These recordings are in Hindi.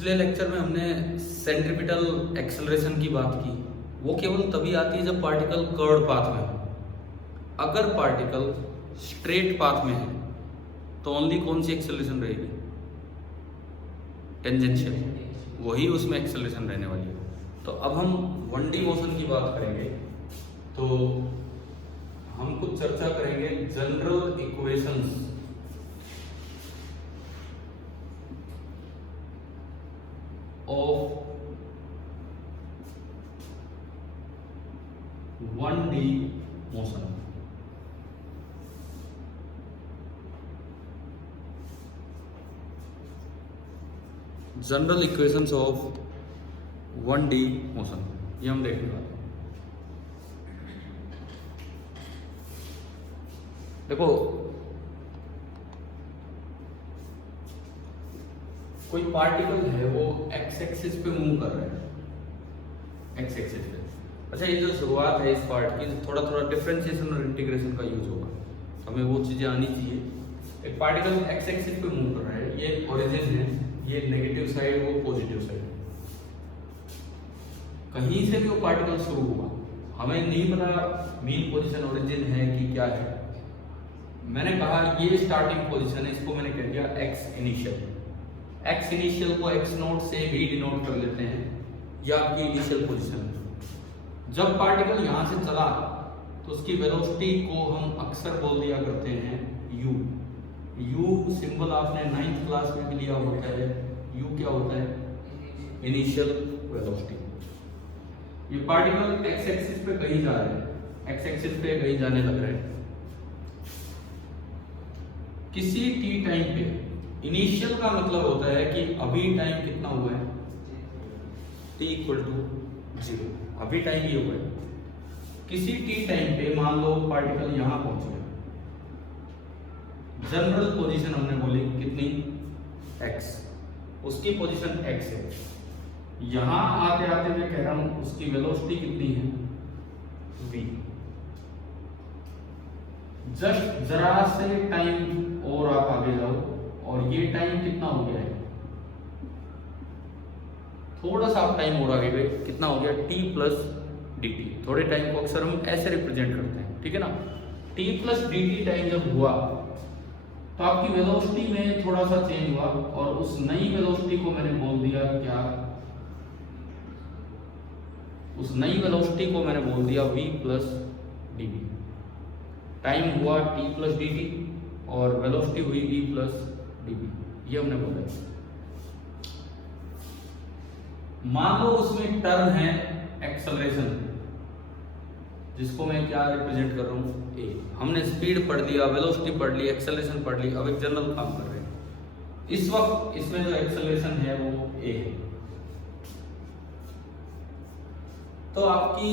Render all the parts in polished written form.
पिछले लेक्चर में हमने सेंट्रीपिटल एक्सेलरेशन की बात की। वो केवल तभी आती है जब पार्टिकल कर्व्ड पाथ में हो। अगर पार्टिकल स्ट्रेट पाथ में है तो ओनली कौन सी एक्सेलरेशन रहेगी? टेंजेंशियल, वही उसमें एक्सेलरेशन रहने वाली है। तो अब हम 1D मोशन की बात करेंगे तो हम कुछ चर्चा करेंगे general equations of 1D motion. General equations of 1D motion, ये हम देखने वाले हैं। देखो, कोई पार्टिकल है वो एक्स एक्सिस पे मूव कर रहा है, एक्स एक्सिस पे। अच्छा, ये जो शुरुआत है इस पार्ट की, थोड़ा थोड़ा डिफरेंशिएशन और इंटीग्रेशन का यूज होगा, हमें वो चीजें आनी चाहिए। एक पार्टिकल एक्स एक्सिस पे मूव कर रहा है, ये ओरिजिन है, ये नेगेटिव साइड, वो पॉजिटिव साइड। कहीं से भी वो पार्टिकल शुरू हुआ, हमें नहीं पता मीन पोजीशन ओरिजिन है कि क्या है। मैंने कहा ये स्टार्टिंग पोजीशन है, इसको मैंने कह दिया एक्स इनिशियल। एक्स इनिशियल को एक्स नोट से भी डिनोट कर लेते हैं, या आपकी इनिशियल पोजीशन है। जब पार्टिकल यहां से चला तो उसकी वेलोसिटी को हम अक्सर बोल दिया करते हैं यू। यू सिंबल आपने 9th क्लास में भी लिया होता है। यू क्या होता है? Initial velocity. ये पार्टिकल एक्स एक्सिस पे कहीं जा रहा है, एक्स एक्सिस पे कहीं जाने लग रहा है। किसी टी टाइम पे, इनिशियल का मतलब होता है कि अभी टाइम कितना हुआ है, t इक्वल टू 0, अभी टाइम ये हुआ है। किसी टी टाइम पे मान लो पार्टिकल यहां पहुंच गया, जनरल पोजीशन हमने बोली कितनी, x, उसकी पोजीशन x है। यहां आते आते मैं कह रहा हूं उसकी वेलोसिटी कितनी है, v। जस्ट जरा से टाइम और आप आगे जाओ और ये टाइम कितना हो गया है, थोड़ा सा आप टाइम और आगे गए, कितना हो गया, t प्लस dt। थोड़े टाइम को अक्सर हम ऐसे रिप्रेजेंट करते हैं, ठीक है ना। t प्लस dt टाइम जब हुआ तो आपकी वेलोसिटी में थोड़ा सा चेंज हुआ, और उस नई वेलोसिटी को मैंने बोल दिया क्या, उस नई वेलोसिटी को मैंने बोल दिया v प्लस dv। टाइम हुआ t प्लस dt और वेलोसिटी हुई v प्लस dv, ये हमने बोला। मान लो उसमें टर्म है एक्सेलरेशन, जिसको मैं क्या रिप्रेजेंट कर रहा हूं, a। हमने स्पीड पढ़ लिया, वेलोसिटी पढ़ ली, एक्सेलरेशन पढ़ ली, अब एक जनरल काम कर रहे हैं। इस वक्त इसमें जो एक्सेलरेशन है वो a है। तो आपकी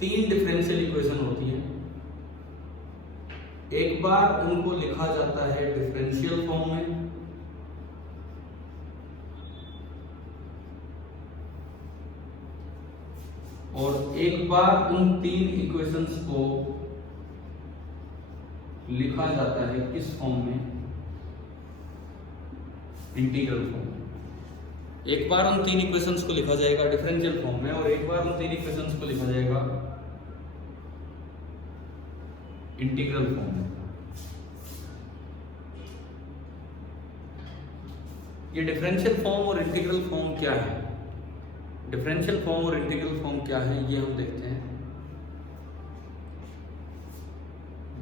3 डिफरेंशियल इक्वेशन होती है। एक बार उनको लिखा जाता है डिफरेंशियल फॉर्म में, और एक बार उन 3 इक्वेशंस को लिखा जाता है किस फॉर्म में, इंटीग्रल फॉर्म में। एक बार उन 3 इक्वेशंस को लिखा जाएगा डिफरेंशियल फॉर्म में, और एक बार उन 3 इक्वेशंस को लिखा जाएगा इंटीग्रल फॉर्म में। ये डिफरेंशियल फॉर्म और इंटीग्रल फॉर्म क्या है, डिफरेंशियल फॉर्म और इंटीग्रल फॉर्म क्या है, ये हम देखते हैं।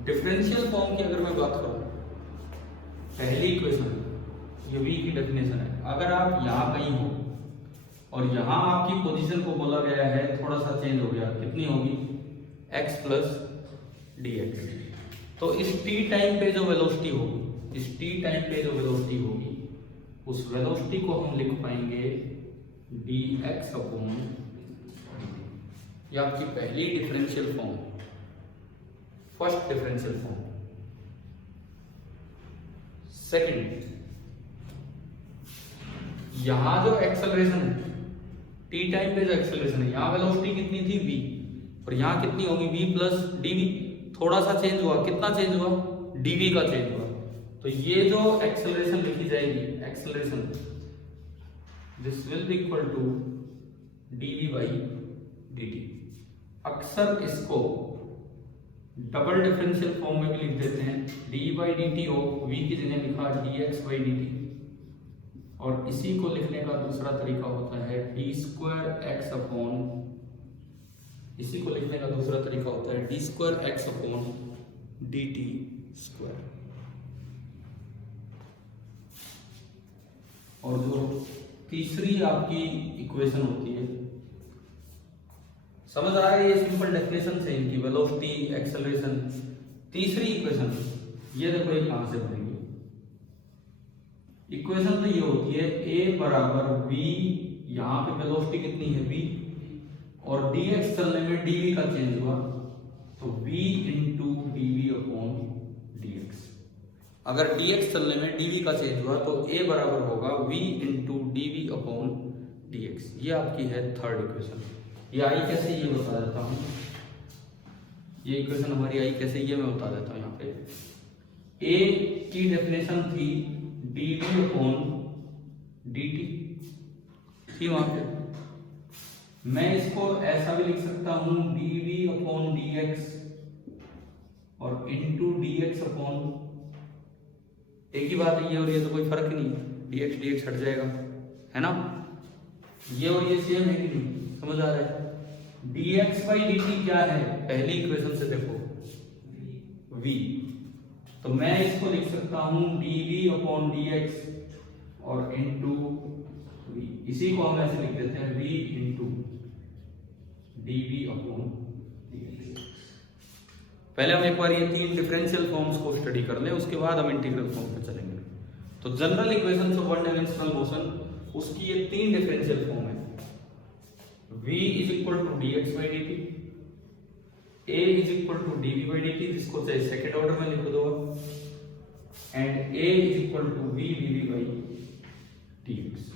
डिफरेंशियल फॉर्म की अगर मैं बात करूं, पहली इक्वेशन ये v की डेफिनेशन है। अगर आप यहां कहीं हो और यहां आपकी पोजीशन को बोला गया है थोड़ा सा चेंज हो गया, कितनी होगी, x प्लस dx। तो इस t टाइम पे जो वेलोसिटी होगी, इस t टाइम पे जो वेलोसिटी होगी, उस वेलोसिटी को हम लिख पाएंगे dx अपॉन dt। ये आपकी पहली differential form, first differential form. Second, यहां जो एक्सेलरेशन है, टी टाइम पे जो एक्सेलरेशन है, यहां वेलोसिटी कितनी थी, v, और यहां कितनी होगी, v प्लस dv। थोड़ा सा चेंज हुआ, कितना चेंज हुआ, dv का चेंज हुआ। तो ये जो एक्सेलरेशन लिखी जाएगी, acceleration this will be equal to dv by dt। अक्सर इसको डबल डिफरेंशियल फॉर्म में भी लिख देते हैं, D by D T of V की जगह लिखा dx बाई dt, और इसी को लिखने का दूसरा तरीका होता है डी स्क्वायर एक्स अपॉन, इसी को लिखने का दूसरा तरीका होता है D square x upon D T square. और जो तीसरी आपकी इक्वेशन होती है, समझ आ रहा है, ये सिंपल डेफिनेशन से इनकी वेलोसिटी एक्सेलरेशन। तीसरी इक्वेशन ये देखो ये कहां से बनेगी, इक्वेशन तो ये होती है a बराबर v, यहाँ पे वेलोसिटी कितनी है v, और dx चलने में dv का चेंज हुआ तो v into dv upon dx। अगर dx चलने में dv का चेंज हुआ तो a बराबर होगा v into dv upon dx। ये आपकी है थर्ड इक्वेशन। ये आई कैसे, ये बता देता हूँ, ये इक्वेशन हमारी आई कैसे, ये मैं बता देता हूँ। यहाँ पे a की डेफिनेशन थी dv अपॉन dt थी वहां पे, मैं इसको ऐसा भी लिख सकता हूं dv अपॉन dx और इंटू dx अपॉन, एक ही बात है, ये और ये तो कोई फर्क नहीं, dx dx हट जाएगा, है ना, ये और ये सेम है कि नहीं, समझ आ रहा है। dx बाई dt क्या है, पहली इक्वेशन से देखो v, तो मैं इसको लिख सकता हूं dv अपॉन dx और इंटू v, इसी को हम ऐसे लिख देते हैं v into dv upon dx। पहले हम एक बार ये तीन डिफरेंशियल फॉर्म्स को स्टडी कर लें, उसके बाद हम इंटीग्रल फॉर्म पे चलेंगे। तो general equation of one dimensional motion, उसकी ये तीन डिफरेंशियल फॉर्म है, v is equal to dx by dt, a is equal to dv by dt, जिसको चाहे सेकेंड ऑर्डर में लिख दो, and a is equal to v dv by dx।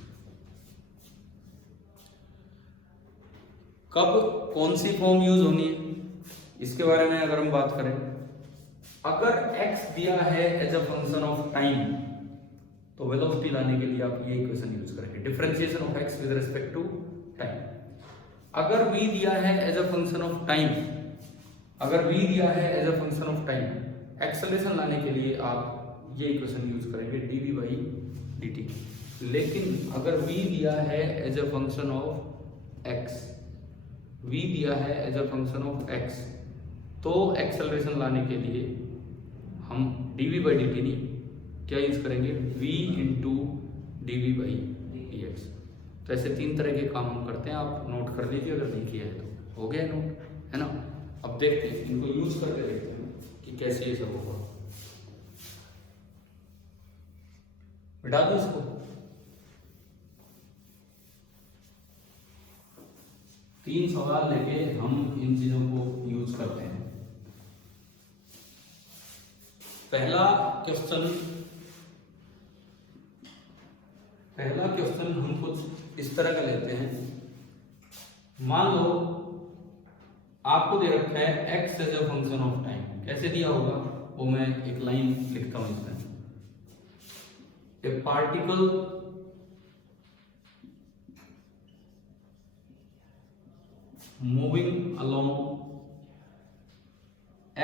कब कौन सी फॉर्म यूज होनी है इसके बारे में अगर हम बात करें, अगर x दिया है as a function of time तो वेलोसिटी लाने के लिए आप ये इक्वेशन यूज करेंगे, differentiation of x with respect to time. अगर v दिया है as a function of time, अगर v दिया है as a function of time, acceleration लाने के लिए आप ये इक्वेशन यूज करेंगे dv बाई dt। लेकिन अगर v दिया है as a function of x, v दिया है as a function of x, तो एक्सेलरेशन लाने के लिए हम dv बाई dt नहीं, क्या यूज करेंगे, v into dv by dx। तो ऐसे तीन तरह के काम हम करते हैं, आप नोट कर लीजिए अगर नहीं किया है तो, हो गया नोट, है ना। अब देखते हैं इनको यूज करके देखते हैं कि कैसे ये सब होगा। बिठा दो इसको, तीन सवाल लेके हम इन चीजों को यूज करते हैं। पहला क्वेश्चन हम कुछ इस तरह का लेते हैं, मान लो आपको दे रखा है x as a function of time, कैसे दिया होगा वो मैं एक लाइन लिखता हूं इसमें, ए particle moving along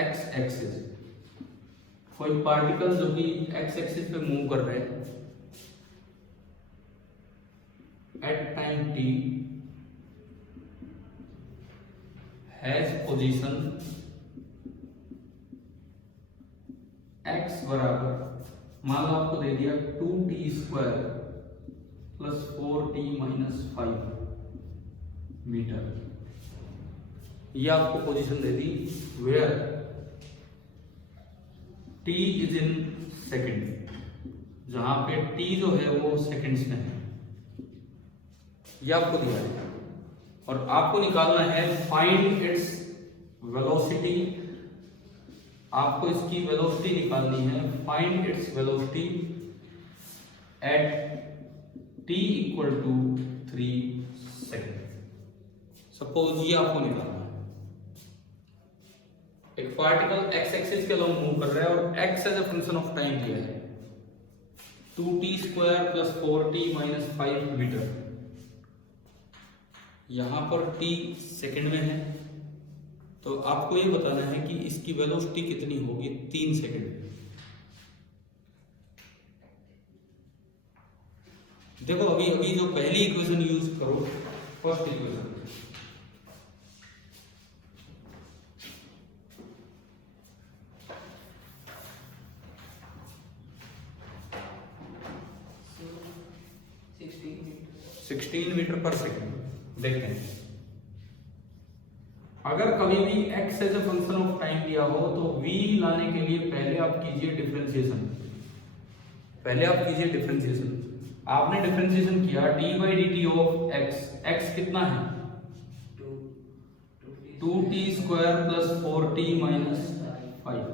x axis, कोई पार्टिकल जो कि x एक्सिस पे मूव कर रहे हैं at time t has position x बराबर, मान लो आपको दे दिया 2t square plus 4t minus 5 metre, ये आपको पोजीशन दे दी where t is in second, जहां पे t जो है वो सेकेंड्स में है, ये आपको दिया है। और आपको निकालना है फाइंड इट्स वेलोसिटी, आपको इसकी वेलोसिटी निकालनी है, find its velocity at t equal to 3 second. Suppose ये आपको निकालना है, एक पार्टिकल x एक्सिस के अलोंग मूव कर रहा है और x as a function of time दिया है, 2t² plus 4t minus 5 metre. यहां पर t सेकंड में है, तो आपको ये बताना है कि इसकी वेलोसिटी कितनी होगी 3 सेकंड में। देखो अभी जो पहली इक्वेशन यूज करो, first equation, so 16 metre per second. देखें अगर कभी भी x as a function of time दिया हो तो v लाने के लिए पहले आप कीजिए डिफरेंशिएशन। आपने डिफरेंशिएशन किया d/dt ऑफ x कितना है 2t² प्लस 4t माइनस 5।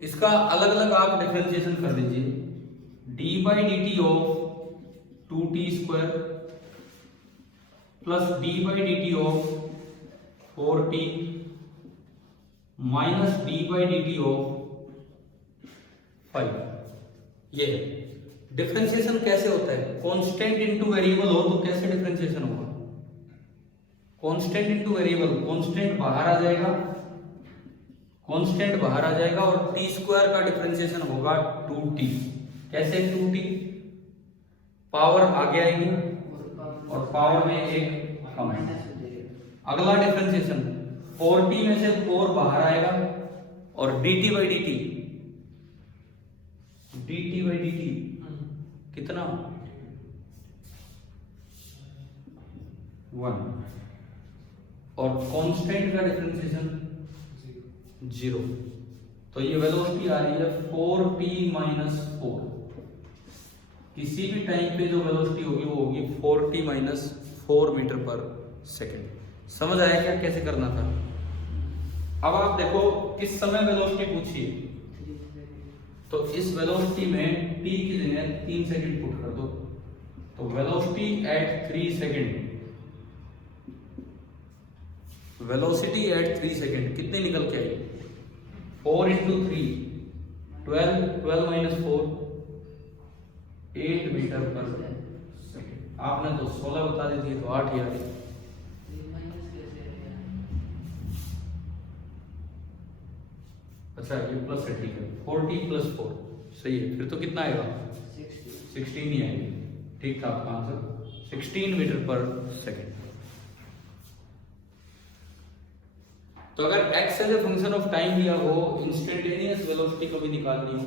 इसका अलग अलग आप डिफरेंशिएशन कर दीजिए, d/dt of 2t² plus d/dt of 4t minus d/dt of 5। ये डिफरेंशिएशन कैसे होता है, कांस्टेंट इनटू वेरिएबल हो तो कैसे डिफरेंशिएशन होगा, कांस्टेंट इनटू वेरिएबल, कांस्टेंट बाहर आ जाएगा और t² का डिफरेंशिएशन होगा 2t। कैसे 2t, पावर आगे आएगी और पावर में एक कम है। अगला डिफरेंशिएशन 4t में से 4 बाहर आएगा और dt/dt कितना 1 और कांस्टेंट का डिफरेंशिएशन 0। तो ये वेलोसिटी आ रही है 4t माइनस 4। किसी भी टाइम पे जो वेलोसिटी होगी वो होगी 4t minus 4 metre per second. समझ आया क्या कैसे करना था। अब आप देखो किस समय वेलोसिटी पूछिए, तो इस वेलोसिटी में t की जगह 3 सेकंड पुट कर दो, तो velocity eight 3 second, velocity at 3 second कितनी निकल के आई 4 into 3 12, 12 minus 4 8 metre per second. आपने तो 16 बता दी थी तो 8 ही आ रही। अच्छा ये प्लस है, ठीक है 4t प्लस 4 सही है, फिर तो कितना आएगा 16 ही आएगी। ठीक था आपका आंसर 16 मीटर पर सेकेंड। तो अगर x as a function of time दिया हो, इंस्टेंटेनियस वेलोसिटी को भी निकालनी हो,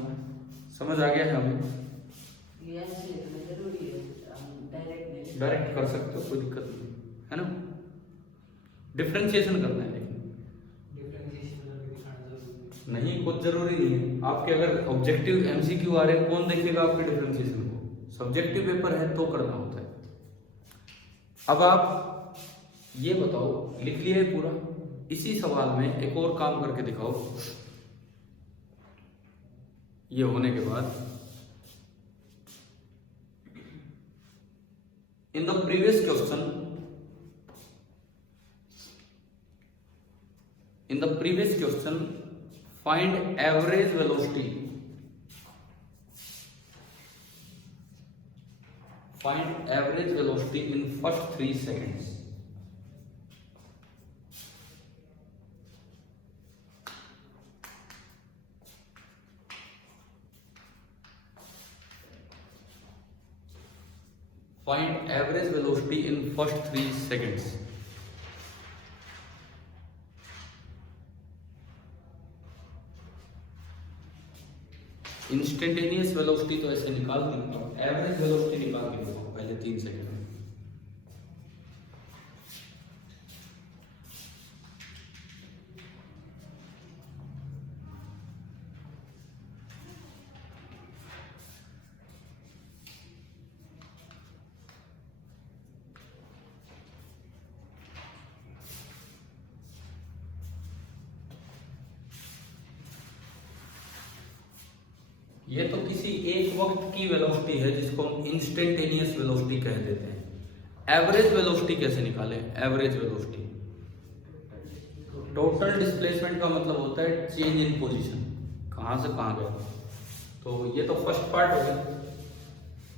समझ आ गया है हमें, डायरेक्ट कर सकते हो कोई दिक्कत नहीं है ना। डिफरेंशिएशन करना है लेकिन नहीं, कुछ जरूरी नहीं है। आपके अगर ऑब्जेक्टिव एमसीक्यू आ रहे हैं, कौन देखेगा आपके डिफरेंशिएशन को, सब्जेक्टिव पेपर है तो करना होता है। अब आप ये बताओ, लिख लिया है पूरा, इसी सवाल में एक और काम करके दिखाओ। ये होने के बाद in the previous question find average velocity, find average velocity in first 3 seconds। find average velocity in first 3 seconds। Instantaneous velocity तो ऐसे निकाल दी, एवरेज वेलोसिटी निकाल के देखो पहले 3 सेकंड में। ये तो किसी एक वक्त की वेलोसिटी है जिसको हम इंस्टेंटेनियस वेलोसिटी कह देते हैं। एवरेज वेलोसिटी कैसे निकालें, एवरेज वेलोसिटी टोटल डिस्प्लेसमेंट का मतलब होता है चेंज इन पोजीशन, कहां से कहां गया। तो ये तो फर्स्ट पार्ट हो गया।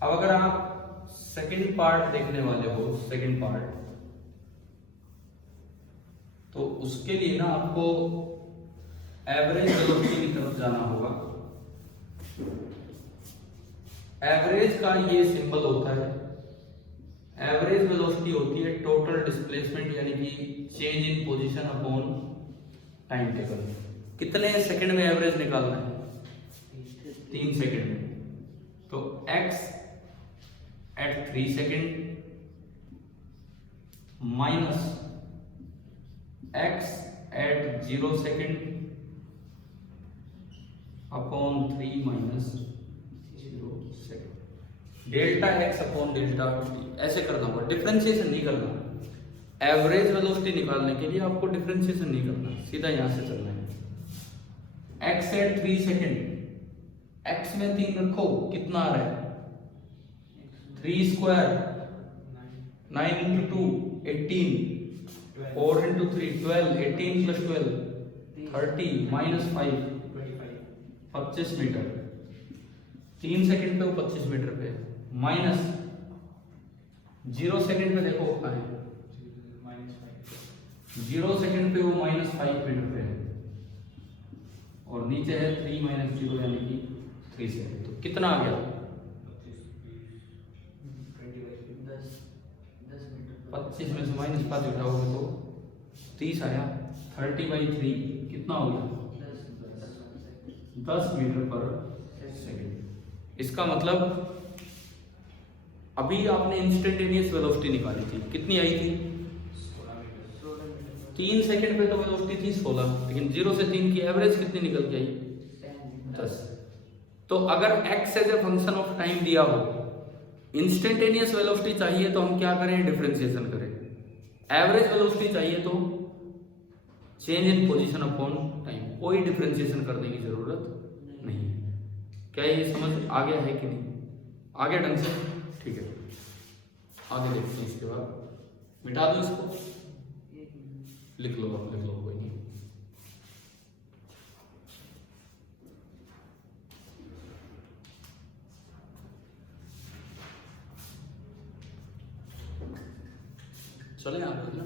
अब अगर आप सेकंड पार्ट देखने वाले हो, सेकंड पार्ट, तो उसके लिए ना आपको एवरेज वेलोसिटी की तरफ जाना होगा। एवरेज का ये सिंबल होता है, एवरेज वेलोसिटी होती है टोटल डिस्प्लेसमेंट यानी कि change in position upon time table. कितने सेकंड में एवरेज निकालना है? 3 सेकंड में। तो x at 3 second minus x at 0 second upon 3 minus 0 second, delta x upon delta t। ऐसे करना होगा, डिफरेंशिएशन नहीं करना। एवरेज वेलोसिटी निकालने के लिए आपको डिफरेंशिएशन नहीं करना, सीधा यहां से चलना है। x एट 3 सेकंड, x में 3 रखो, कितना आ रहा है? 3 square 9 into 2 18, 4 into 3 12, 18 plus 12 30 minus 5 25 metre. 3 second पे वो 25 मीटर पे, माइनस 0 सेकंड पे देखो कहाँ है, 0 सेकंड पे वो माइनस 5 मीटर पे है, और नीचे है 3 माइनस 0 यानी कि 3 सेकंड। तो कितना आ गया? 25 में से माइनस 5 उठाओगे तो 30 आया। 30/3 कितना हो गया? 10 मीटर पर सेकंड। इसका मतलब अभी आपने इंस्टेंटेनियस वेलोसिटी निकाली थी, कितनी आई थी? 3 सेकंड पे तो वेलोसिटी थी 16, लेकिन 0 से 3 की एवरेज कितनी निकल के आई? 10। तो अगर x as a function of time दिया हो, इंस्टेंटेनियस वेलोसिटी चाहिए तो हम क्या करें? डिफरेंशिएशन करें। एवरेज वेलोसिटी चाहिए तो change in position upon time, कोई डिफरेंशिएशन करने की जरूरत नहीं है। क्या ये समझ आ गया है कि नहीं? आ गया ढंग से? ठीक है, आगे देखते हैं। इसके बाद मिटा दो इसको, लिख लो, आप लिख लो, कोई नहीं। चले आप ना,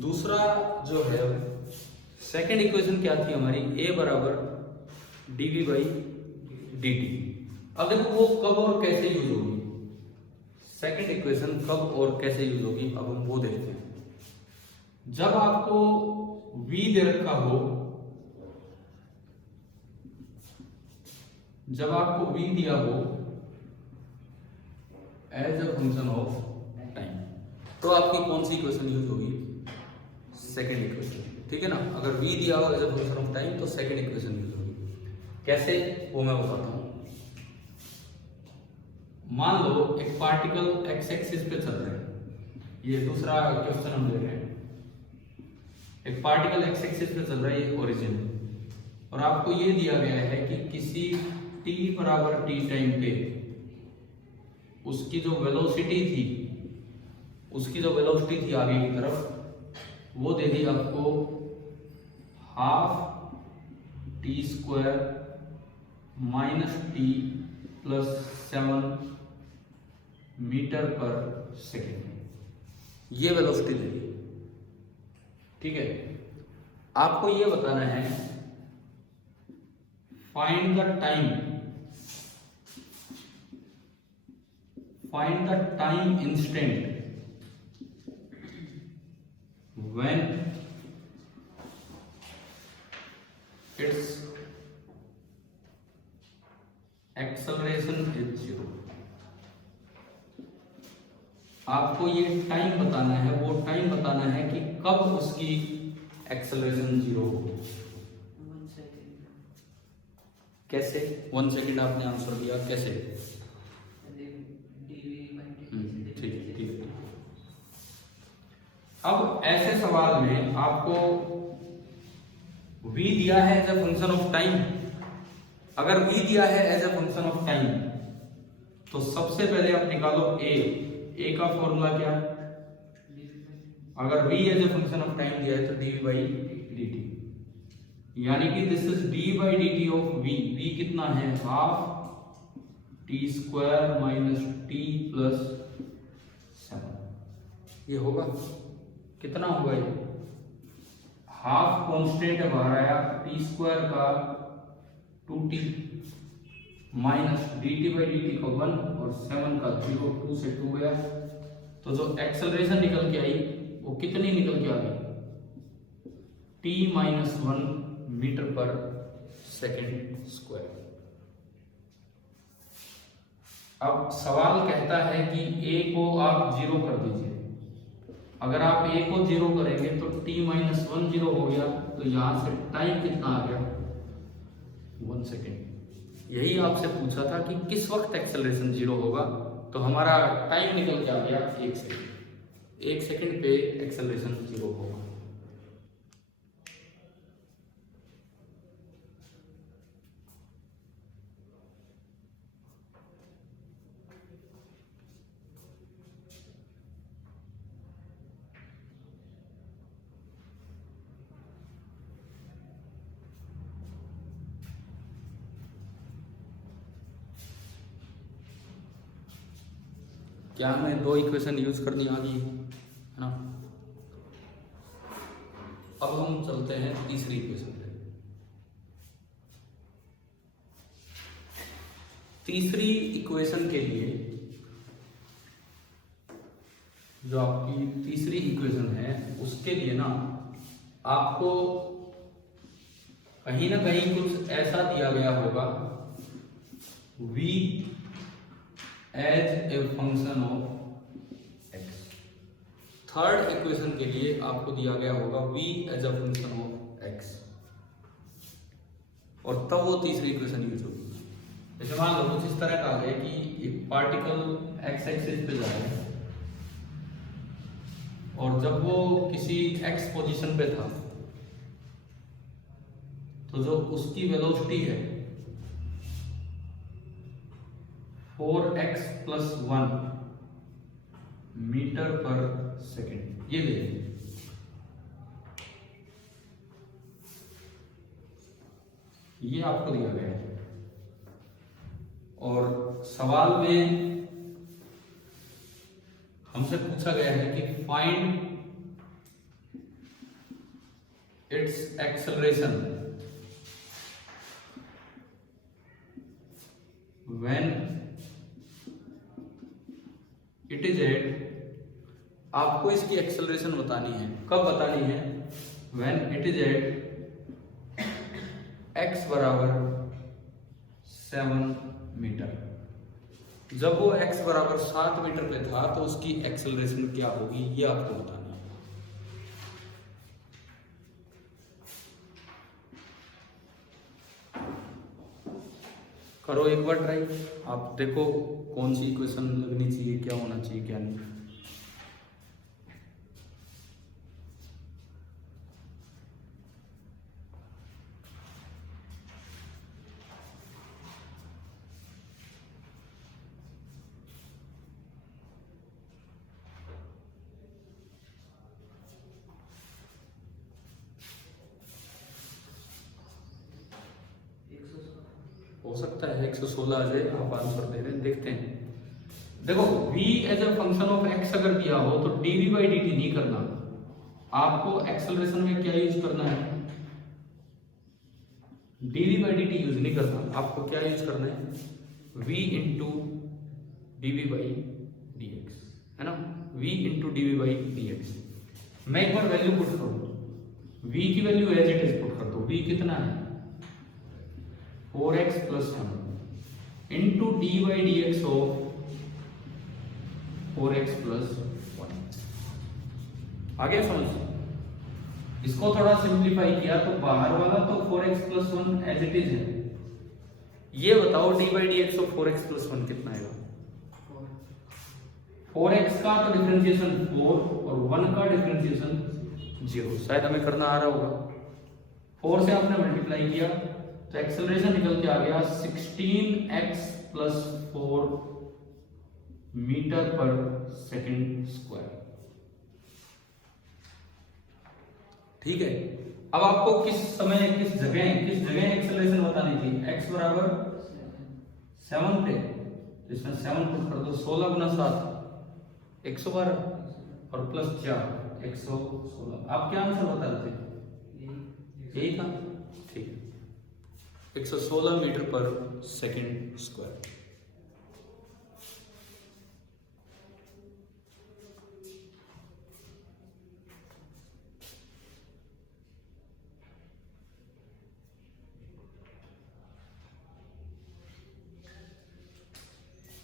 दूसरा जो है सेकंड इक्वेशन क्या थी हमारी? a बराबर dv/dt। अब देखो वो कब और कैसे यूज होगी, सेकंड इक्वेशन कब और कैसे यूज होगी, अब हम वो देखते हैं। जब आपको v दे रखा हो, जब आपको v दिया हो as a function of time, तो आपकी कौन सी इक्वेशन यूज होगी? सेकेंड इक्वेशन, ठीक है ना। अगर v दिया हो as a function of time तो सेकेंड इक्वेशन यूज होगी। कैसे, वो मैं बताता हूं। मान लो एक पार्टिकल x एक्सिस पे चल रहा है, ये दूसरा क्वेश्चन हम ले रहे हैं। एक पार्टिकल x एक्सिस पे चल रहा है, ये ओरिजिन, और आपको ये दिया गया है कि किसी t बराबर t टाइम पे उसकी जो वेलोसिटी थी आगे की तरफ, वो दे दी आपको half T square minus T plus 7 metre per second. ये वेलोसिटी दे दी, ठीक है। आपको ये बताना है find the time instant when its acceleration is 0। आपको ये टाइम बताना है, वो टाइम बताना है कि कब उसकी एक्सेलरेशन 0 हो। 1 सेकंड। कैसे? 1 सेकंड आपने आंसर दिया, कैसे? ठीक है। अब ऐसे सवाल में आपको v दिया है as a function of time. अगर v दिया है as a function of time तो सबसे पहले आप निकालो ए का फॉर्मूला क्या है? अगर v as a function of time दिया है तो dv बाई dt, यानी कि this is d by dt of v कितना है? Half t square minus t plus 7। ये होगा कितना होगा? ये हाफ कांस्टेंट है बाहर आया, t स्क्वायर का 2t minus dt by dt का 1 और 7 का 0, 2 से 2 गया, तो जो एक्सेलरेशन निकल के आई वो कितनी निकल के आ गई? t minus 1 metre per second square. अब सवाल कहता है कि a को आप 0 कर दीजिए। अगर आप a को 0 करेंगे तो t माइनस 1 0 हो गया, तो यहां से टाइम कितना आ गया? 1 सेकेंड। यही आपसे पूछा था कि किस वक्त एक्सेलरेशन 0 होगा, तो हमारा टाइम निकल के आ गया 1 सेकेंड। 1 सेकेंड पे एक्सेलरेशन 0 होगा। क्या हमें 2 इक्वेशन यूज करनी आ गई है ना? अब हम चलते हैं तीसरी इक्वेशन पे। तीसरी इक्वेशन के लिए जो आपकी तीसरी इक्वेशन है उसके लिए ना आपको कहीं ना कहीं कुछ ऐसा दिया गया होगा, v as a function of x। Third equation के लिए आपको दिया गया होगा v as a function of x, और तब वो तीसरी इक्वेशन यूज होगी। जैसे मान लो कुछ इस तरह का है कि एक पार्टिकल x एक्सिस पे जा रहा है और जब वो किसी x पोजीशन पे था तो जो उसकी वेलोसिटी है 4x plus 1 metre per second, ये ले लीजिए। ये आपको दिया गया है और सवाल में हमसे पूछा गया है कि find its acceleration when it is at, आपको इसकी एक्सेलरेशन बतानी है। कब बतानी है? When it is at x बराबर 7 मीटर। जब वो x बराबर 7 मीटर पे था तो उसकी एक्सेलरेशन क्या होगी, ये आपको बताना है। करो एक बार ट्राई, आप देखो कौन सी इक्वेशन लगनी चाहिए, क्या होना चाहिए, क्या नहीं। हो सकता है 116 आ जाए, आप आंसर दे रहे हैं, देखते हैं। देखो v as a function of x अगर दिया हो तो dv बाई dt नहीं करना, आपको एक्सेलरेशन में क्या यूज करना है? dv बाई dt यूज नहीं करना, आपको क्या यूज करना है? v into dv by dx, है ना? v into dv by dx। मैं एक बार वैल्यू पुट करूँ, v की value as it is put कर दो। v कितना है? 4x plus 1 into D by D X of 4x plus 1। आ गया समझ? इसको थोड़ा सिंप्लीफाई किया तो बाहर वाला तो 4x plus 1 as it is है। ये बताओ D by D X of 4x plus 1 कितना आएगा? 4x का तो डिफरेंशिएशन 4 और 1 का डिफरेंशिएशन 0। शायद हमें करना आ रहा होगा। 4 से आपने मल्टीप्लाई किया तो एक्सेलरेशन निकल के आ गया 16x plus 4 metre per second square. ठीक है, अब आपको किस समय किस जगह एक्सेलरेशन बतानी थी। x बराबर 7 पे, इसमें 7 पुट कर दो, 16 गुना 7 112 और प्लस 4 116। आप क्या आंसर बता रहे थे, यही था। ठीक है, 116 मीटर पर सेकंड स्क्वायर।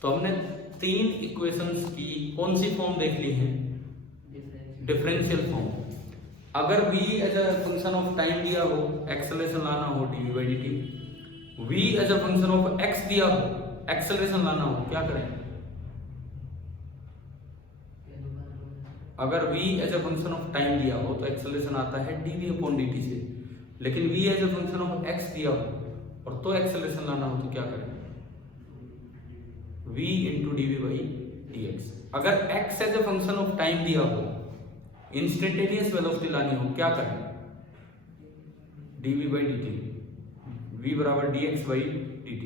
तो हमने 3 इक्वेशंस की कौन सी फॉर्म देख ली है, डिफरेंशियल फॉर्म। अगर v as a function of time दिया हो, एक्सेलरेशन लाना हो dv by dt, v as a function of x दिया हो, एक्सेलरेशन लाना हो, क्या करें। अगर v as a function of time दिया हो तो एक्सेलरेशन आता है dv upon dt से, लेकिन v as a function of x दिया हो और तो एक्सेलरेशन लाना हो तो क्या करें, v into D V by D X. अगर x as a function of time दिया हो, इंस्टेंटेनियस वेलोसिटी लानी हो, क्या करें, dv बाई dt, v बराबर dx बाई dt।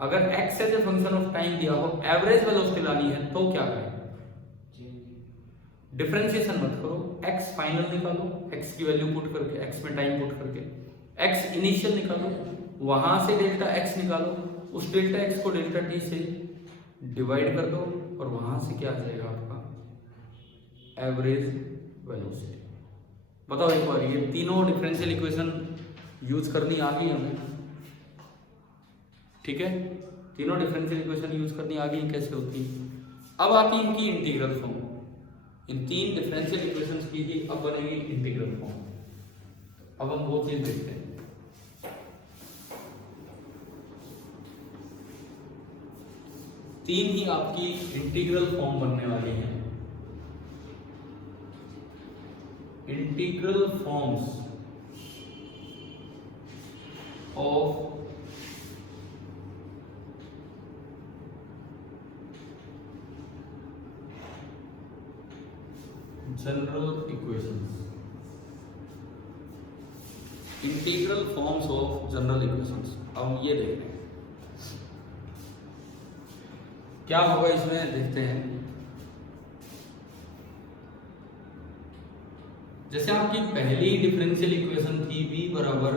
अगर x as a function of time दिया हो, एवरेज वेलोसिटी लानी है तो क्या करें, डिफरेंशिएशन मत करो, x फाइनल निकालो, x की वैल्यू पुट करके, x में टाइम पुट करके, x इनिशियल निकालो, वहां से डेल्टा x निकालो, उस डेल्टा x को डेल्टा t से डिवाइड कर दो और वहां से क्या आ जाएगा आपका एवरेज वेलोसिटी। बताओ एक बार, ये तीनों डिफरेंशियल इक्वेशन यूज करनी आ गई हमें। ठीक है, तीनों डिफरेंशियल इक्वेशन यूज करनी आ गई, कैसे होती है। अब आती है इनकी इंटीग्रल फॉर्म। इन 3 डिफरेंशियल इक्वेशंस की ही अब बनेगी इंटीग्रल फॉर्म। अब हम वो चीज देखते हैं। तीन ही आपकी इंटीग्रल फॉर्म बनने वाली हैं। Integral forms of general equations. Integral forms of general equations. अब हम ये देख रहे हैं क्या होगा इसमें, देखते हैं। जैसे आपकी पहली डिफरेंशियल इक्वेशन थी v बराबर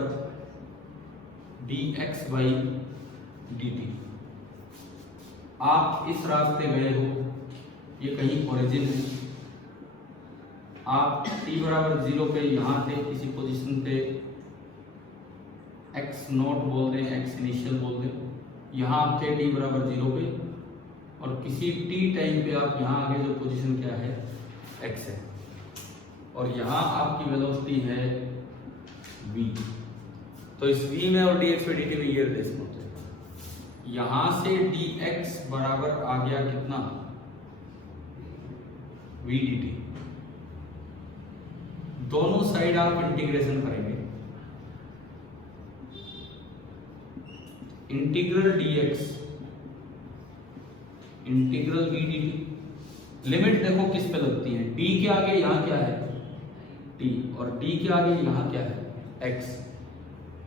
dx बाई dt। आप इस रास्ते गए हो, ये कहीं ओरिजिन है, आप t बराबर 0 पे यहां थे किसी पोजीशन पे, x नॉट बोल दें, x इनिशियल बोल दें, यहां आप थे t बराबर 0 पे, और किसी t टाइम पे आप यहां आगे जो पोजीशन क्या है, x है, और यहां आपकी वेलोसिटी है v। तो इस v में और dx में dt में ये रिलेशन होता है। यहां से dx बराबर आ गया कितना, v dt। दोनों साइड आप इंटीग्रेशन करेंगे, integral dx integral v dt। Limit देखो किस पे लगती है, d के आगे यहां क्या है t, और d के आगे यहां क्या है x।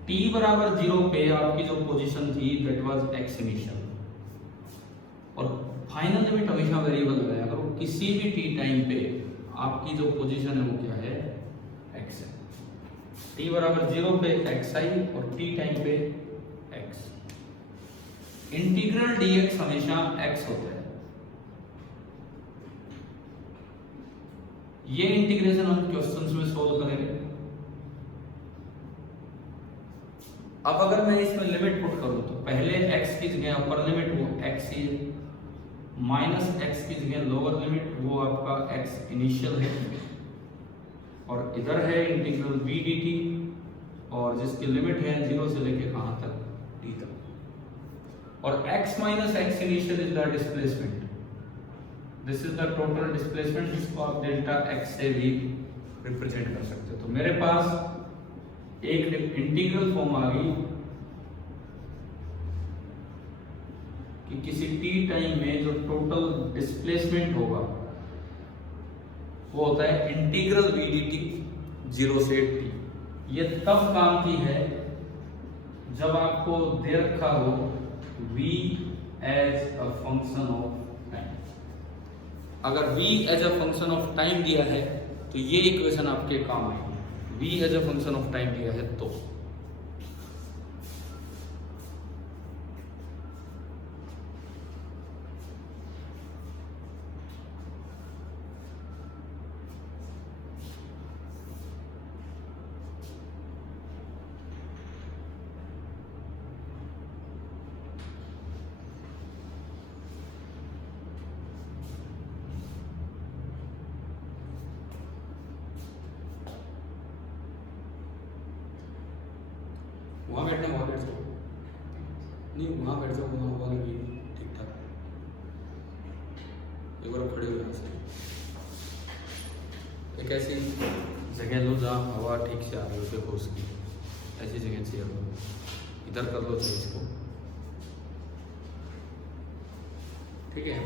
t बराबर 0 पे आपकी जो पोजीशन थी दैट वाज x इनिशियल, और फाइनल लिमिट हमेशा वेरिएबल लगाया करो। किसी भी t टाइम पे आपकी जो पोजीशन है वो क्या है, x है। t बराबर 0 पे xi और t टाइम पे x। इंटीग्रल dx हमेशा x होता है। ये इंटीग्रेशन हम क्वेश्चंस में सोल्व करेंगे। अब अगर मैं इसमें लिमिट पुट करूं तो पहले x की जगह अपर लिमिट वो x ही है, माइनस x की जगह लोअर लिमिट वो आपका x इनिशियल है, और इधर है इंटीग्रल v dt, और जिसकी लिमिट है 0 से लेके कहां तक, t तक। और x minus x initial is the displacement, this is the total displacement, जिसको आप डेल्टा x से भी रिप्रेजेंट कर सकते हो। तो मेरे पास एक इंटीग्रल फॉर्म आ गई कि किसी t टाइम में जो टोटल डिस्प्लेसमेंट होगा वो होता है इंटीग्रल वी डी टी 0 से t। ये तब काम की है जब आपको दे रखा हो v as a function of time. अगर v as a function of time दिया है तो ये इक्वेशन आपके काम आएगी। v as a function of time दिया है तो वहां बैठ जाओ नहीं, वहां बैठ जाओ, वहां वाला भी ठीक ठाक। एक बार खड़े हो यहाँ से, एक ऐसी जगह लो जहाँ हवा ठीक से आ रही हो, देखो उसकी ऐसी जगह चाहिए लो, इधर कर लो चीज को, ठीक है।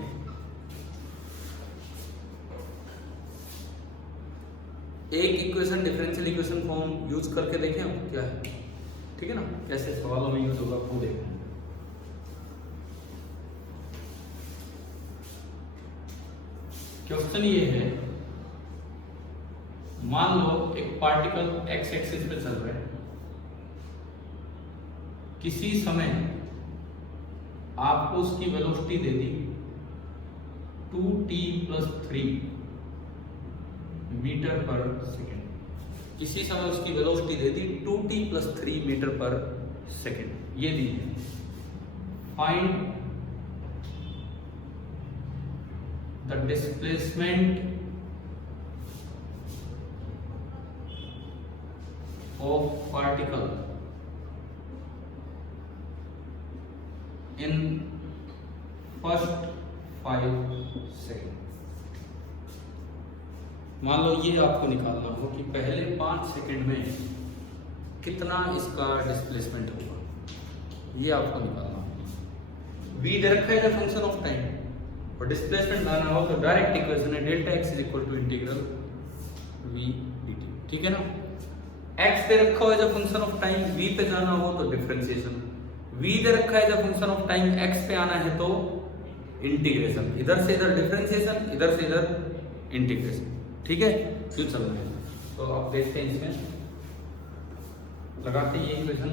एक equation differential equation form use करके देखें हम क्या है, ठीक है ना, कैसे सवालों में यूज होगा वो देखना। क्वेश्चन ये है, मान लो एक पार्टिकल एक्स एक्सिस पे चल रहा है, किसी समय आपको उसकी वेलोसिटी दे दी 2t+3 मीटर पर सेकेंड। किसी समय उसकी वेलोसिटी दे दी 2t+3 मीटर पर सेकेंड, ये दी है। Find the displacement of particle in first 5 second. मान लो ये आपको निकालना हो कि पहले 5 सेकंड में कितना इसका डिस्प्लेसमेंट होगा, ये आपको निकालना हो। v दे रखा है फंक्शन ऑफ टाइम और डिस्प्लेसमेंट लाना हो तो डायरेक्ट इक्वेशन है delta x is equal to integral v dt, ठीक है ना। x दे रखा है फंक्शन ऑफ टाइम, v पे जाना हो तो डिफरेंशिएशन, v दे रखा है फंक्शन ऑफ टाइम, x पे आना है तो इंटीग्रेशन, इधर से इधर डिफरेंशिएशन, इधर से इधर इंटीग्रेशन, ठीक है। क्यों चल रहे हैं तो आप देखते हैं, इसमें लगाते हैं ये इक्वेशन,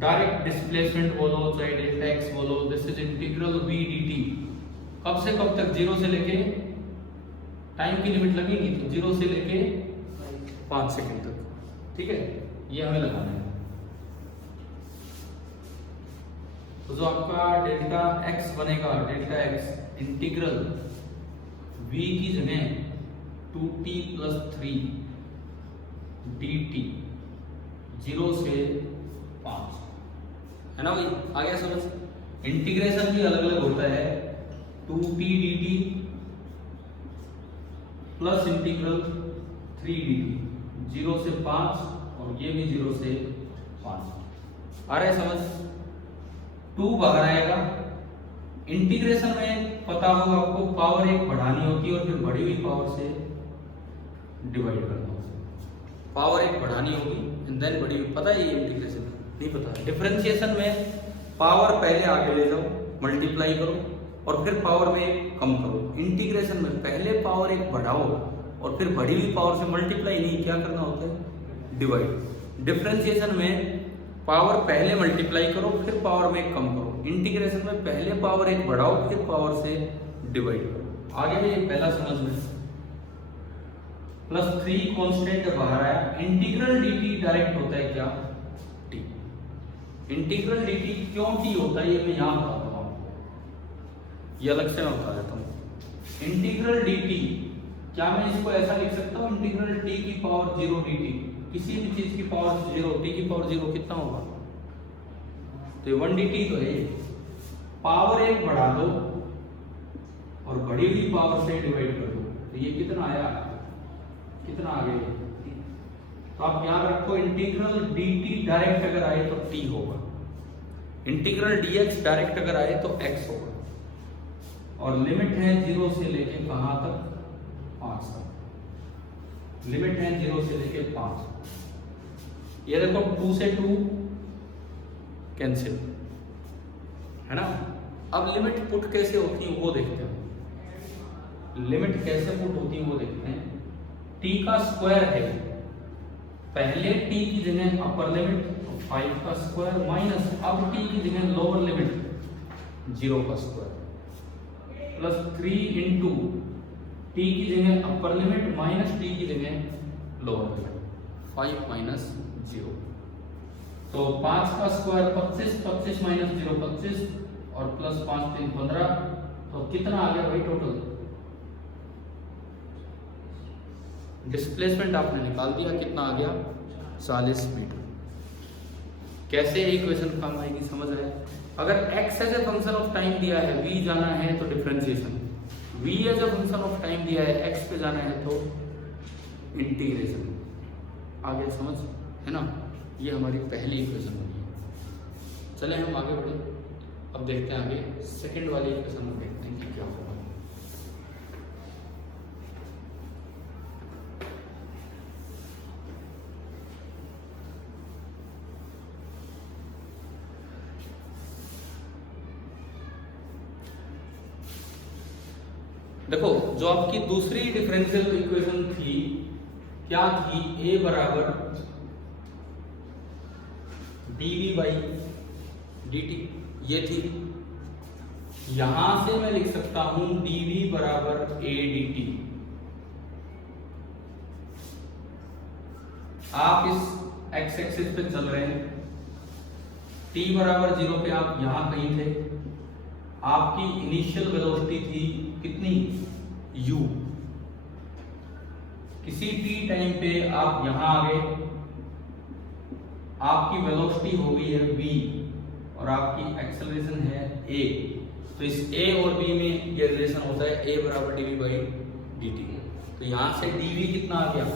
डायरेक्ट डिस्प्लेसमेंट बोलो चाहे डेल्टा एक्स बोलो, this is integral V dt। कब से कब तक, 0 से लेके, टाइम की लिमिट लगेगी तो 0 से लेके 5 सेकंड तक, ठीक है, ये हमें लगाना है। तो जो आपका डेल्टा एक्स बनेगा, डेल्टा एक्स इंटीग्रल v की जगह 2t+3 dt 0 से 5 है ना भाई, आ गया समझ। इंटीग्रेशन भी अलग अलग होता है, 2t dt plus integral 3 dt 0 से 5 और ये भी 0 से 5 आ रहा है समझ। 2 बाहर आएगा। इंटीग्रेशन में पता होगा आपको पावर एक बढ़ानी होती है और फिर बढ़ी हुई पावर से डिवाइड करना होता है। पावर एक बढ़ानी होगी एंड देन बढ़ी हुई, पता है ये इंटीग्रेशन में नहीं पता। डिफरेंशिएशन में पावर पहले आगे ले जाओ, मल्टीप्लाई करो और फिर पावर में कम करो। इंटीग्रेशन में पहले पावर एक बढ़ाओ और फिर बढ़ी हुई पावर से मल्टीप्लाई नहीं, क्या करना होता है, डिवाइड। डिफरेंशिएशन में पावर पहले मल्टीप्लाई करो फिर पावर में एक कम करो। इंटीग्रेशन में पहले पावर एक बढ़ाओ फिर पावर से डिवाइड करो। आगे में ये पहला समझ में, +3 कांस्टेंट बाहर आया। इंटीग्रल dt डायरेक्ट होता है क्या, t। इंटीग्रल dt क्यों t होता है ये मैं यहां बताता हूं आपको, ये अलग से मैं बता देता हूं। इंटीग्रल dt, क्या मैं इसको ऐसा लिख सकता हूं, इंटीग्रल t की पावर 0 dt, किसी भी चीज की पावर 0, t की पावर 0 कितना होगा, तो 1 dt तो है। पावर एक बढ़ा दो और बढ़ी हुई पावर से डिवाइड कर दो तो ये कितना आया, कितना आ गया। तो आप याद रखो इंटीग्रल dt डायरेक्ट अगर आए तो t होगा, इंटीग्रल dx डायरेक्ट अगर आए तो x होगा। और लिमिट है 0 से लेके कहां तक, 5 तक। लिमिट है 0 से लेके 5। ये देखो 2 से 2 कैंसिल है ना। अब लिमिट पुट कैसे होती है वो देखते हैं। लिमिट कैसे पुट होती है वो देखते हैं। t का स्क्वायर है, पहले t की जगह अपर लिमिट 5 का स्क्वायर माइनस अब t की जगह लोअर लिमिट 0 का स्क्वायर प्लस 3 इंटू t की जगह अपर लिमिट माइनस t की जगह लोअर लिमिट 5 माइनस 0। तो 5 का स्क्वायर 25, 25 माइनस 0 25 और प्लस 5 3 15। तो कितना आ गया भाई टोटल? डिस्प्लेसमेंट आपने निकाल दिया, कितना आ गया? 40 मीटर। कैसे इक्वेशन काम आएगी समझ आए? अगर x as a function of time दिया है, v जाना है तो differentiation, v as a function of time दिया है, x पे जाना है तो इंटीग्रेशन। आगे समझ है ना। ये हमारी पहली इक्वेशन होगी। चले हम आगे बढ़े, अब देखते हैं आगे सेकंड वाली इक्वेशन में देखते हैं कि क्या होगा। देखो जो आपकी दूसरी डिफरेंशियल इक्वेशन थी क्या थी? a बराबर dv बाई dt ये थी। यहां से मैं लिख सकता हूं dv बराबर a dt। आप इस x एक्सिस पे चल रहे हैं, t बराबर 0 पे आप यहां कहीं थे, आपकी इनिशियल वेलोसिटी थी कितनी? u। किसी t टाइम पे आप यहां आ गए, आपकी वेलोसिटी हो गई है v और आपकी एक्सेलरेशन है a। तो इस a और b में ये रिलेशन होता है a बराबर dv बाई dt। तो यहां से dv कितना आ गया?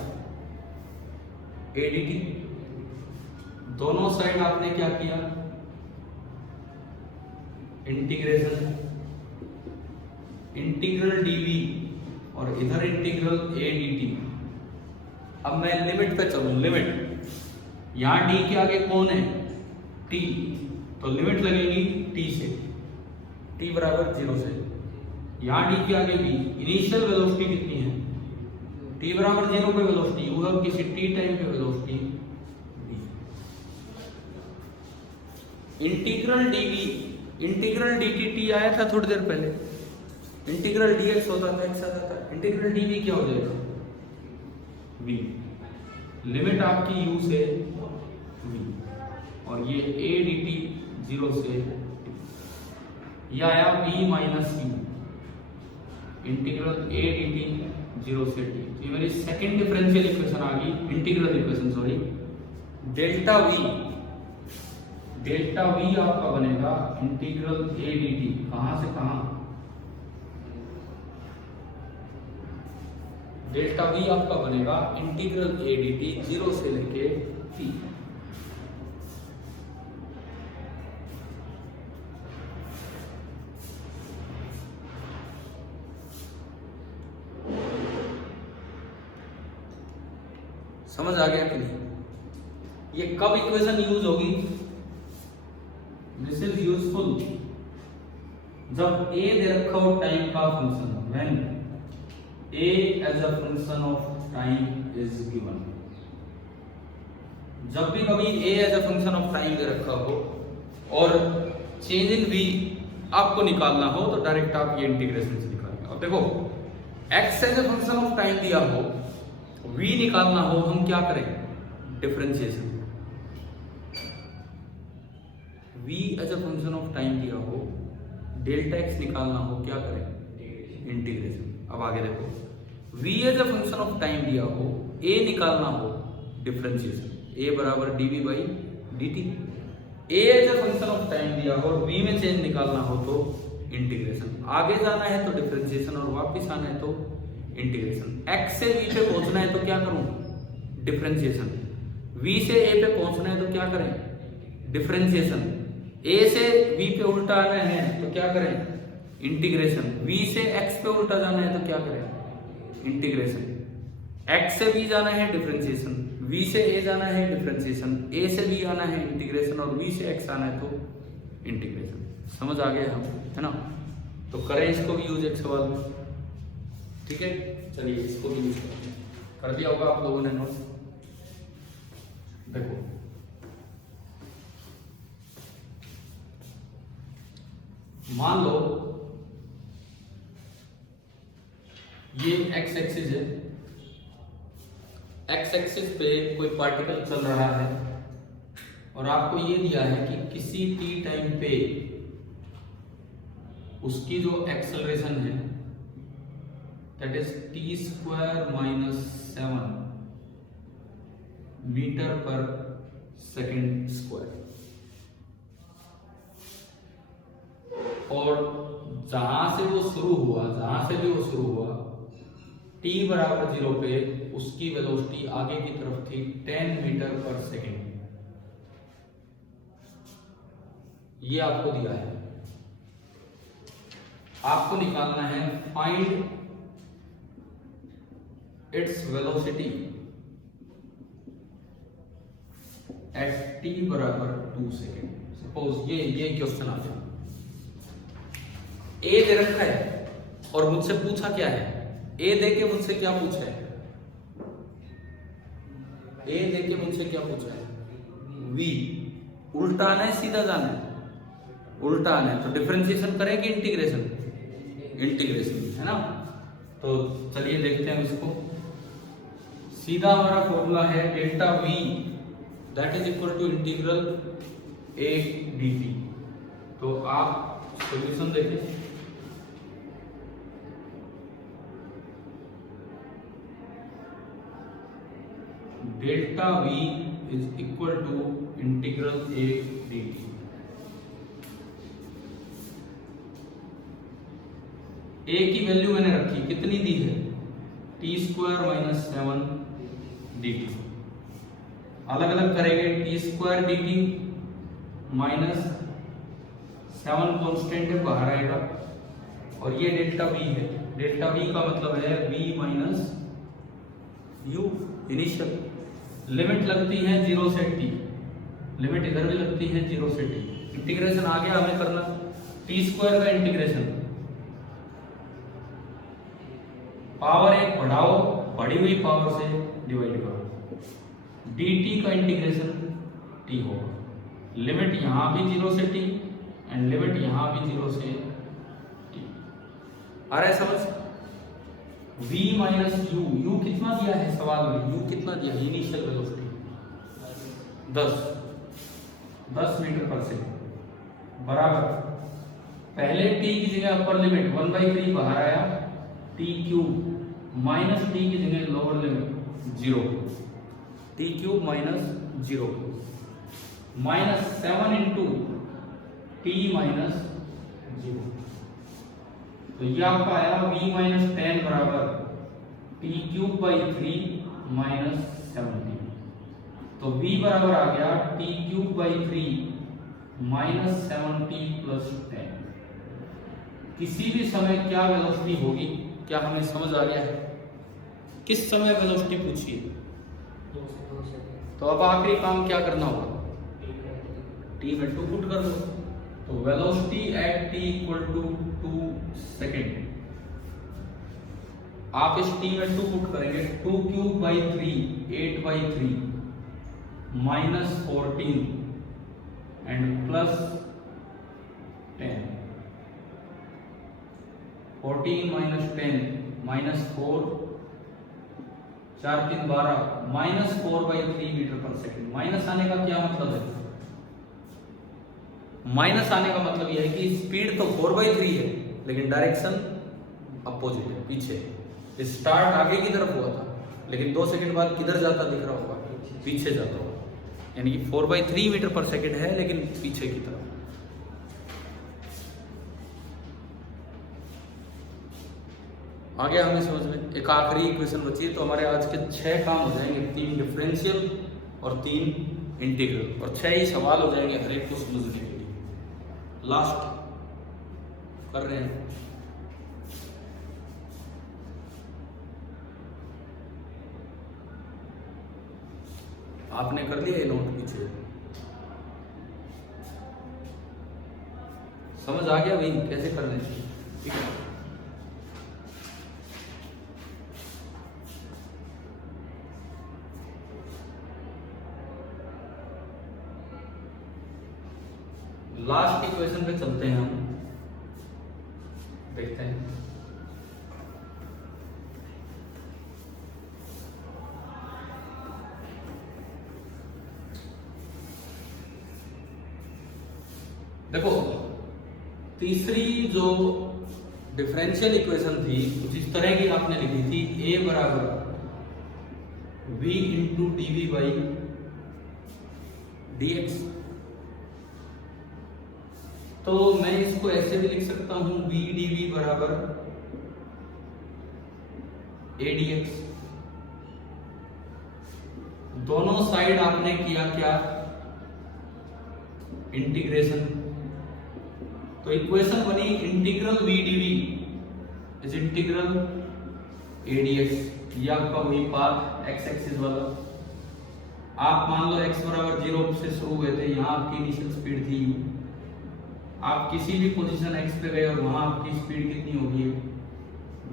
a dt। दोनों साइड आपने क्या किया? इंटीग्रेशन, इंटीग्रल dv और इधर इंटीग्रल a dt। अब मैं लिमिट पे चलूं, लिमिट यहां d के आगे कौन है? t। तो लिमिट लगेगी t से, t बराबर 0 से। यहां d के आगे b, इनिशियल वेलोसिटी कितनी है? t बराबर 0 पे वेलोसिटी u है, किसी t टाइम पे velocity v। Integral dv, integral dt t आया था थोड़ी देर पहले, इंटीग्रल dx होता था x आता था, इंटीग्रल dv क्या हो जाएगा? v। लिमिट आपकी u से v और ये a dt 0 से यह आया v minus u, integral a dt 0 से t। तो ये मेरी सेकंड डिफरेंशियल इक्वेशन आ गई, integral equation sorry. Delta v आपका बनेगा इंटीग्रल a dt, कहां से कहां? डेल्टा v आपका बनेगा इंटीग्रल a dt 0 से लेके t। समझ आ गया कि नहीं? ये कब इक्वेशन यूज होगी? दिस इज यूजफुल जब a दे रखा हो टाइम का function, when a as a function of time is given। जब भी कभी a as a function of time दे रखा हो और चेंज इन v आपको निकालना हो तो डायरेक्ट आप ये इंटीग्रेशन से निकालेंगे। अब देखो x as a function of time दिया हो, v निकालना हो, हम क्या करें? Differentiation. v as a function of time दिया हो, डेल्टा x निकालना हो, क्या करें? इंटीग्रेशन। अब आगे देखो v as a function of time दिया हो, a निकालना हो, डिफरेंशिएशन, a बराबर dv by dt। a as a function of time दिया हो और v में चेंज निकालना हो तो इंटीग्रेशन। आगे जाना है तो डिफरेंशिएशन और वापस आना है तो इंटीग्रेशन। x से v पे पहुंचना है तो क्या करूं? डिफरेंशिएशन। v से a पे पहुंचना है तो क्या करें? डिफरेंशिएशन। a से v पे उल्टा आना है तो क्या करें? इंटीग्रेशन, v से x पे उल्टा जाना है तो क्या करें, इंटीग्रेशन, x से v जाना है डिफरेंशिएशन, v से a जाना है डिफरेंशिएशन, a से v आना है इंटीग्रेशन और v से x आना है तो इंटीग्रेशन। समझ आ गए हम, है ना? तो करें इसको भी यूज एक सवाल में, ठीक है? चलिए इसको भी यूज करते हैं। कर दिया होगा आप लोगों ने नोट। देखो मान लो ये x एक्सिस है, x एक्सिस पे कोई पार्टिकल चल रहा है और आपको ये दिया है कि किसी t टाइम पे उसकी जो एक्सेलरेशन है that is t square minus 7 metre per second square, और जहां से वो शुरू हुआ, जहां से भी वो शुरू हुआ t बराबर 0 पे उसकी वेलोसिटी आगे की तरफ थी 10 मीटर पर सेकेंड। ये आपको दिया है, आपको निकालना है find its velocity at t बराबर 2 सेकेंड। सपोज ये क्वेश्चन आ जाए, ए दे रखा है और मुझसे पूछा क्या है, ए दे के मुझसे क्या पूछा है, ए दे के मुझसे क्या पूछा है, v। उल्टा आना है सीधा जाना है, उल्टा आना है तो डिफरेंशिएशन करें कि इंटीग्रेशन, इंटीग्रेशन, है ना? तो चलिए देखते हैं इसको। सीधा हमारा फॉर्मूला है delta v that is equal to integral a dt। तो आप सॉल्यूशन देखें, delta v is equal to integral a dt। a की वैल्यू मैंने रखी, कितनी दी है, t स्क्वायर माइनस 7 dt। अलग अलग करेंगे, t square dt minus 7 constant है बाहर आएगा, और ये डेल्टा v है, डेल्टा v का मतलब है v minus u initial. Limit लगती है 0 से t, लिमिट इधर भी लगती है 0 से t। इंटीग्रेशन आ गया हमें करना, t स्क्वायर का इंटीग्रेशन, पावर एक बढ़ाओ, बढ़ी हुई पावर से डिवाइड करो, dt का इंटीग्रेशन t होगा। लिमिट यहां भी 0 से t एंड लिमिट यहां भी 0 से t। आ रहा है समझ? v माइनस u कितना दिया है सवाल में, u कितना दिया है, initial velocity 10 metre per second बराबर, पहले t की जगह अपर लिमिट 1/3 बाहर आया, t क्यूब माइनस t की जगह lower limit 0, t cube minus 0 minus 7 into t minus 0। तो ये आपका आया v माइनस 10 बराबर t क्यूब बाई 3 माइनस 17। तो v बराबर आ गया t cube by 3 minus 70 plus 10। किसी भी समय क्या वेलोसिटी होगी, क्या हमें समझ आ गया है? किस समय वेलोसिटी पूछी है? तो अब आखिरी काम क्या करना होगा, t में 2 पुट कर दो। तो velocity at t equal to 2 second, आप इस t में 2 पुट करेंगे, 2 cube by 3 8/3 minus 14 and plus 10, 14 minus 10 minus 4, 4 3 12 minus 4/3 metre per second. Minus आने का क्या मतलब है, माइनस आने का मतलब यह है कि स्पीड तो 4/3 है लेकिन डायरेक्शन अपोजिट है, पीछे। स्टार्ट आगे की तरफ हुआ था लेकिन 2 सेकंड बाद किधर जाता दिख रहा होगा, पीछे जाता होगा, यानी कि 4/3 मीटर पर सेकेंड है लेकिन पीछे की तरफ। आगे हमें समझ में एक आखिरी इक्वेशन बची है, तो हमारे आज के 6 काम हो जाएंगे, 3 डिफरेंशियल और 3 इंटीग्रल, और 6 ही सवाल हो जाएंगे हर एक को समझने के लिए। लास्ट कर रहे हैं। आपने कर लिया ये नोट पीछे? समझ आ गया भाई कैसे करने चाहिए? ठीक है। लास्ट इक्वेशन पे चलते हैं हम, देखते हैं। देखो तीसरी जो डिफरेंशियल इक्वेशन थी कुछ इस तरह की आपने लिखी थी, a बराबर v into D V by D X. तो मैं इसको ऐसे भी लिख सकता हूं v डी वी बराबर a डी एक्स। दोनों साइड आपने किया क्या? इंटीग्रेशन। तो इक्वेशन बनी integral v dv is integral a dx। ये आपका वही पाथ x एक्सिस वाला। आप मान लो x बराबर 0 से शुरू हुए थे, यहाँ आपकी इनिशियल स्पीड थी u। आप किसी भी पोजीशन x पे गए और वहां आपकी स्पीड कितनी होगी v।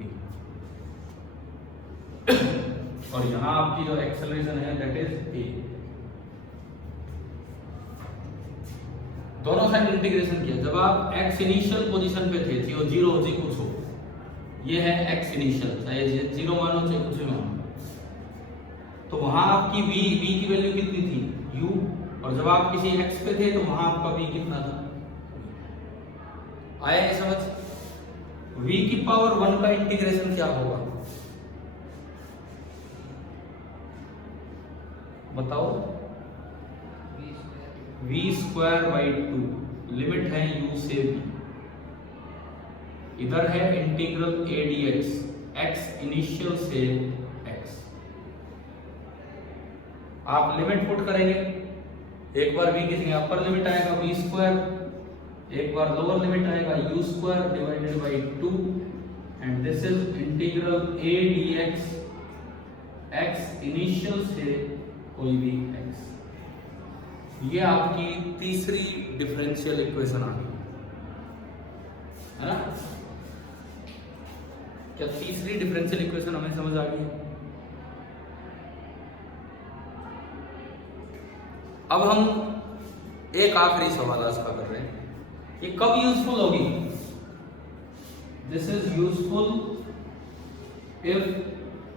और यहाँ आपकी जो एक्सेलरेशन है दैट इज a। दोनों साइड इंटीग्रेशन किया। जब आप x इनिशियल पोजीशन पे थे, चाहे 0 हो चाहे कुछ हो, ये है x इनिशियल, चाहे 0 मानो चाहे कुछ मानो, तो वहां आपकी v की वैल्यू कितनी थी u। और जब आप किसी x पे थे तो वहां आपका v कितना था? आया है समझ? v की पावर 1 का इंटीग्रेशन क्या होगा बताओ? v स्क्वायर बाई 2, लिमिट है u से v। इधर है integral a dx, x initial से x। आप लिमिट पुट करेंगे, एक बार v कितनी अपर लिमिट आएगा v स्क्वायर, एक बार लोअर लिमिट आएगा u square divided by 2, and this is integral a dx, x initial से कोई भी x। ये आपकी तीसरी डिफरेंशियल इक्वेशन आ गई है ना? क्या तीसरी डिफरेंशियल इक्वेशन हमें समझ आ गई? अब हम एक आखिरी सवाल आज का कर रहे हैं, ये कब यूजफुल होगी? This is useful if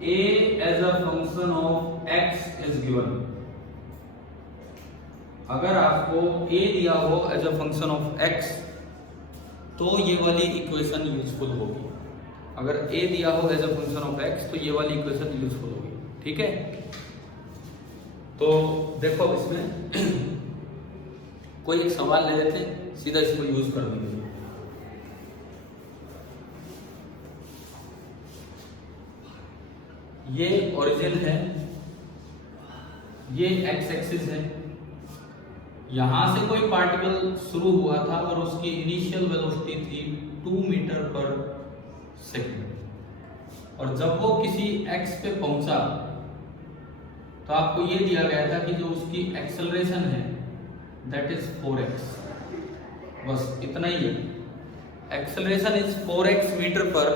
a as a function of x is given. अगर आपको a दिया हो as a function of x तो ये वाली इक्वेशन यूजफुल होगी। अगर a दिया हो as a function of x तो ये वाली इक्वेशन यूजफुल होगी। ठीक है, तो देखो इसमें कोई एक सवाल ले लेते हैं, सीधा इसको यूज कर देंगे। ये ओरिजिन है, ये x एक्सिस है, यहां से कोई पार्टिकल शुरू हुआ था और उसकी इनिशियल वेलोसिटी थी 2 मीटर पर सेकेंड, और जब वो किसी x पे पहुंचा तो आपको ये दिया गया था कि जो उसकी एक्सेलरेशन है दैट इज 4x। बस इतना ही है, acceleration is 4x metre per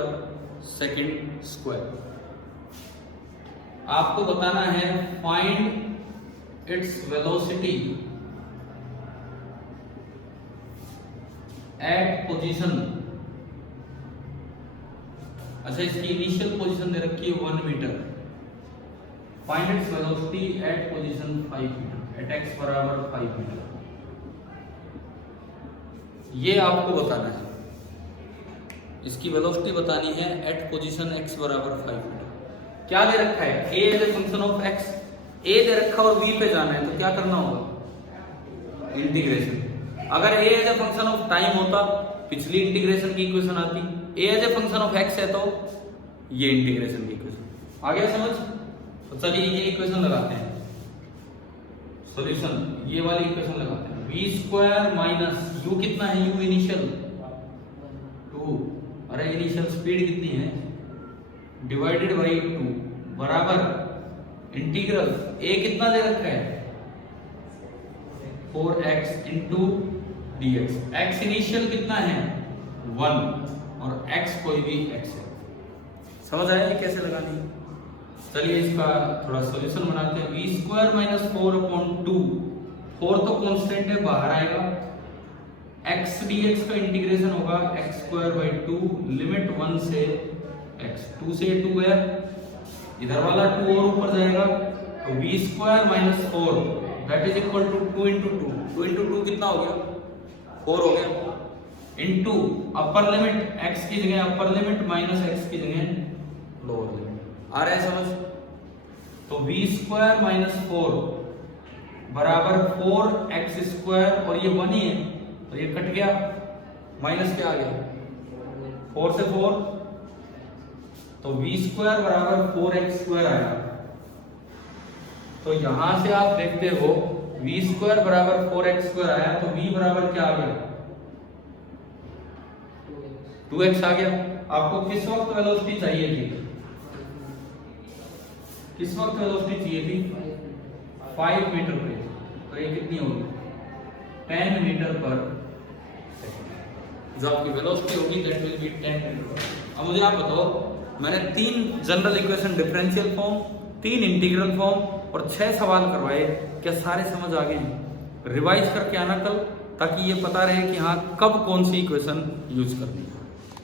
second square. आपको बताना है find its velocity at position. अच्छा, इसकी इनिशियल पोजीशन दे रखी है 1 metre. Find its velocity at position 5 metre, at x बराबर 5 मीटर। ये आपको बताना है, इसकी वेलोसिटी बतानी है एट पोजीशन x बराबर 5 मीटर। क्या दे रखा है? a as a function of x, a दे रखा और v पे जाना है तो क्या करना होगा? इंटीग्रेशन। अगर a as a function of time होता पिछली इंटीग्रेशन की इक्वेशन आती, a as a function of x है तो ये इंटीग्रेशन की इक्वेशन आ गया समझ? तो चलिए ये इक्वेशन लगाते हैं, सॉल्यूशन ये वाली इक्वेशन लगाते हैं। v स्क्वायर माइनस u कितना है? u इनिशियल 2 अरे इनिशियल स्पीड कितनी है, डिवाइडेड बाई 2 बराबर इंटीग्रल a कितना दे रखा है 4x into dx। x initial कितना है 1 और x कोई भी x है। समझ आया ये कैसे लगानी है? चलिए इसका थोड़ा सॉल्यूशन बनाते हैं। v स्क्वायर माइनस 4/2, 4 तो कांस्टेंट है बाहर आएगा, x dx का इंटीग्रेशन होगा x स्क्वायर बाई 2 लिमिट 1 से x, 2 से 2 गया, इधर वाला 2 और ऊपर जाएगा तो v square minus 4 that is equal to 2 into 2, 2 into 2 कितना हो गया 4 हो गया, इंटू अपर लिमिट x की जगह अपर लिमिट माइनस x की जगह लोअर लिमिट। आ रहा है समझ? तो v स्क्वायर माइनस 4 बराबर 4x स्क्वायर, और ये 1 ही है तो ये कट गया, माइनस क्या आ गया 4 से 4, तो v स्क्वायर बराबर 4x स्क्वायर आया। तो यहां से आप देखते हो v स्क्वायर बराबर 4x स्क्वायर आया, तो v बराबर क्या आ गया 2x आ गया। आपको किस वक्त वेलोसिटी चाहिए थी, किस वक्त वेलोसिटी चाहिए थी 5 मीटर पे, तो ये कितनी होगी 10 मीटर पर सेकंड। जो आपकी वेलोसिटी होगी दैट विल बी 10 मीटर। अब मुझे आप बताओ, मैंने 3 general equation differential form, 3 integral form और 6 सवाल करवाए, क्या सारे समझ आ गए? रिवाइज करके आना कल, ताकि ये पता रहे कि हाँ कब कौन सी इक्वेशन यूज करनी है।